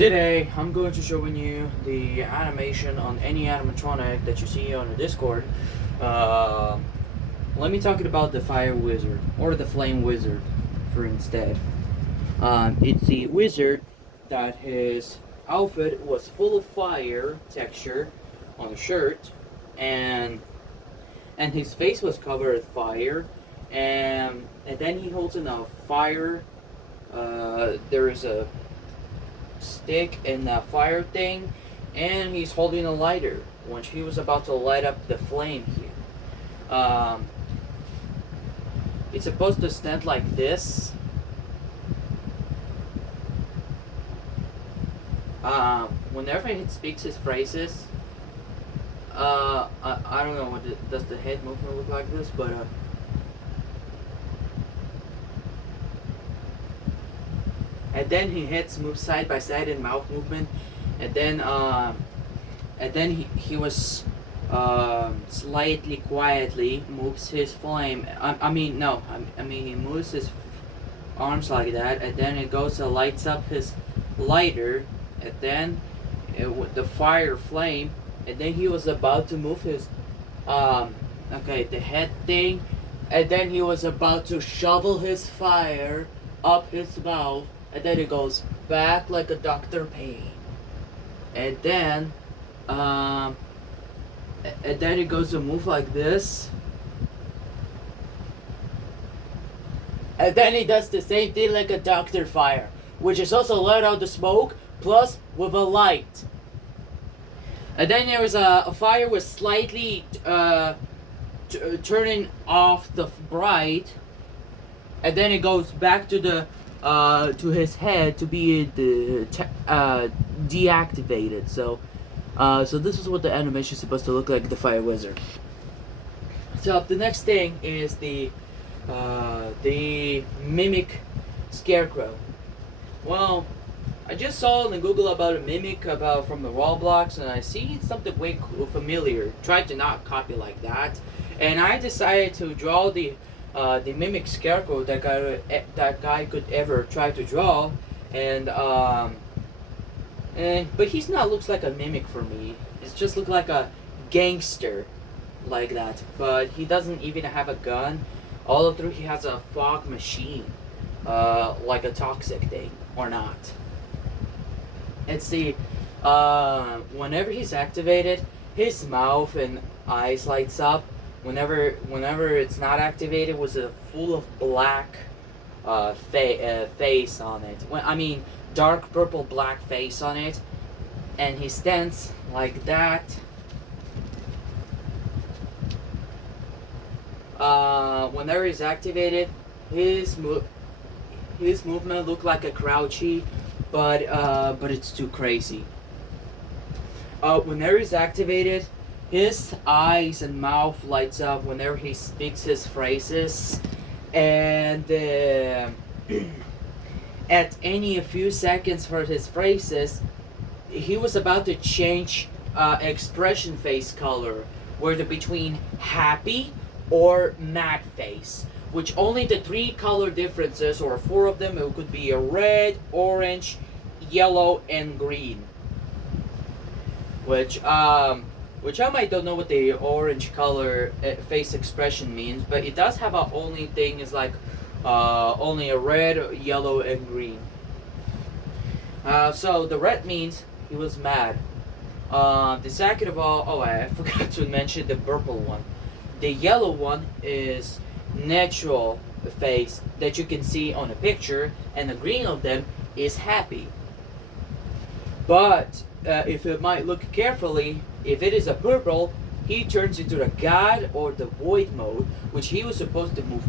Today, I'm going to showing you the animation on any animatronic that you see on the Discord. Uh, Let me talk about the Fire Wizard, or the Flame Wizard, for instead. It's the wizard that his outfit was full of fire texture on the shirt, and his face was covered with fire, and then he holds in a fire. There is a stick in the fire thing, and he's holding a lighter when he was about to light up the flame here. It's supposed to stand like this. Whenever he speaks his phrases, I don't know does the head movement look like this, but and then he heads moves side by side in mouth movement, and then he was slightly quietly moves his flame. I mean no, I mean he moves his arms like that, and then it goes and lights up his lighter, and then with the fire flame, and then he was about to move his the head thing, and then he was about to shovel his fire up his mouth, and then it goes back like a Dr. Pain, and then it goes to move like this, and then he does the same thing like a Dr. Fire, which is also let out the smoke plus with a light. And then there was a fire with slightly turning off the bright, and then it goes back to the to his head to be deactivated. So this is what the animation is supposed to look like, the Fire Wizard. So the next thing is the mimic scarecrow. Well, I just saw on the Google about a mimic from the Roblox, and I see something way familiar. Tried to not copy like that, and I decided to draw the mimic scarecrow that guy could ever try to draw, and but he's not looks like a mimic for me. It just looks like a gangster like that, but he doesn't even have a gun. All through he has a fog machine, like a toxic thing or not. It's the whenever he's activated, his mouth and eyes lights up. Whenever it's not activated, was a full of black face on it. I mean dark purple black face on it, and he stands like that. Whenever he's activated, his movement look like a crouchy, but it's too crazy. Whenever he's activated, his eyes and mouth lights up whenever he speaks his phrases, and at any a few seconds for his phrases, he was about to change expression face color, whether between happy or mad face, which only the three color differences, or four of them, it could be a red, orange, yellow, and green. Which I might don't know what the orange color face expression means, but it does have a only thing is like only a red, yellow, and green. So the red means he was mad. The second of all, oh, I forgot to mention the purple one. The yellow one is natural face that you can see on a picture, and the green of them is happy. But if you might look carefully, if it is a purple, he turns into the God or the Void mode, which he was supposed to move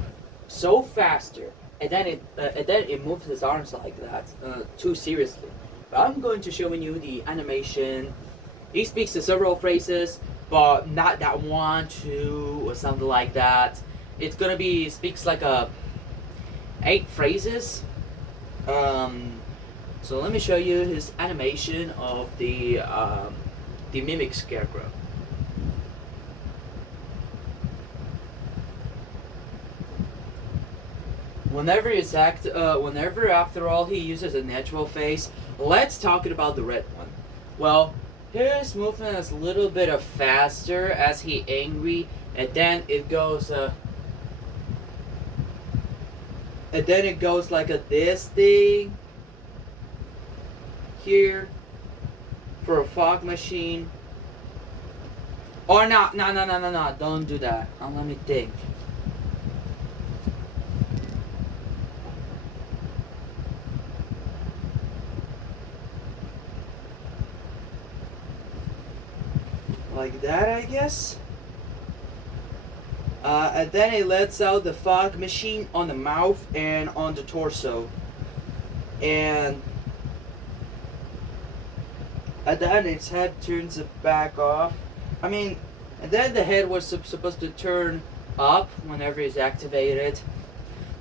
so faster, and then it moves his arms like that, too seriously. But I'm going to show you the animation. He speaks to several phrases, but not that one, two, or something like that. It's gonna be speaks like 8 phrases. So let me show you his animation of the mimic scarecrow. Whenever after all he uses a natural face, let's talk about the red one. Well, his movement is a little bit of faster as he angry, and then it goes like this thing here for a fog machine. Or no, don't do that. Let me think. Like that, I guess. And then it lets out the fog machine on the mouth and on the torso. And then its head turns it back off. And then the head was supposed to turn up whenever it's activated.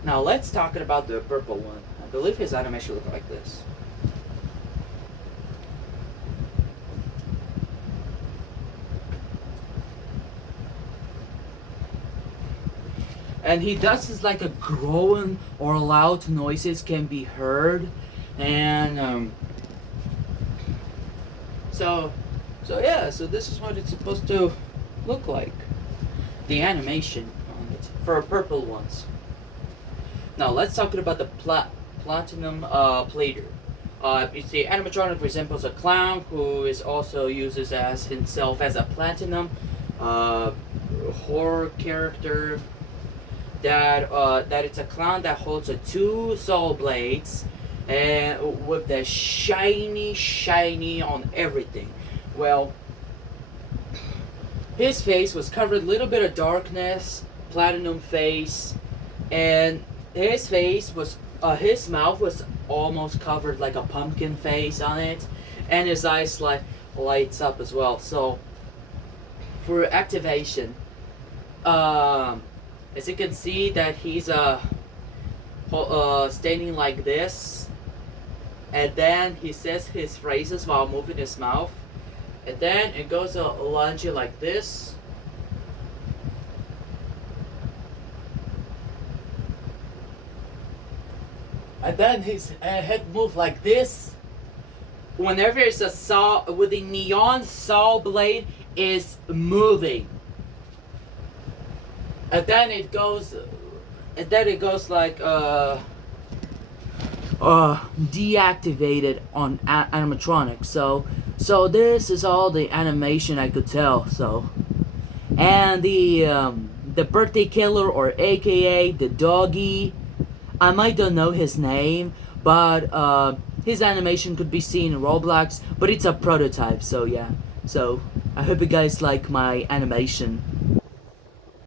Now let's talk about the purple one. I believe his animation looked like this. And he does this like a growing or loud noises can be heard, and so this is what it's supposed to look like, the animation on it for purple ones. Now let's talk about the platinum plater. It's the animatronic resembles a clown who is also uses as himself as a platinum horror character. That it's a clown that holds two saw blades and with the shiny on everything. Well, his face was covered a little bit of darkness, platinum face, and his face was his mouth was almost covered like a pumpkin face on it, and his eyes lights up as well. So for activation, as you can see that he's standing like this, and then he says his phrases while moving his mouth, and then it goes a lunge like this, and then his head moves like this. Whenever it's a saw with the neon saw blade is moving. And then it goes like deactivated on animatronics. So this is all the animation I could tell. So, and the birthday killer, or AKA the doggy, I might don't know his name, but his animation could be seen in Roblox, but it's a prototype. So yeah. So I hope you guys like my animation.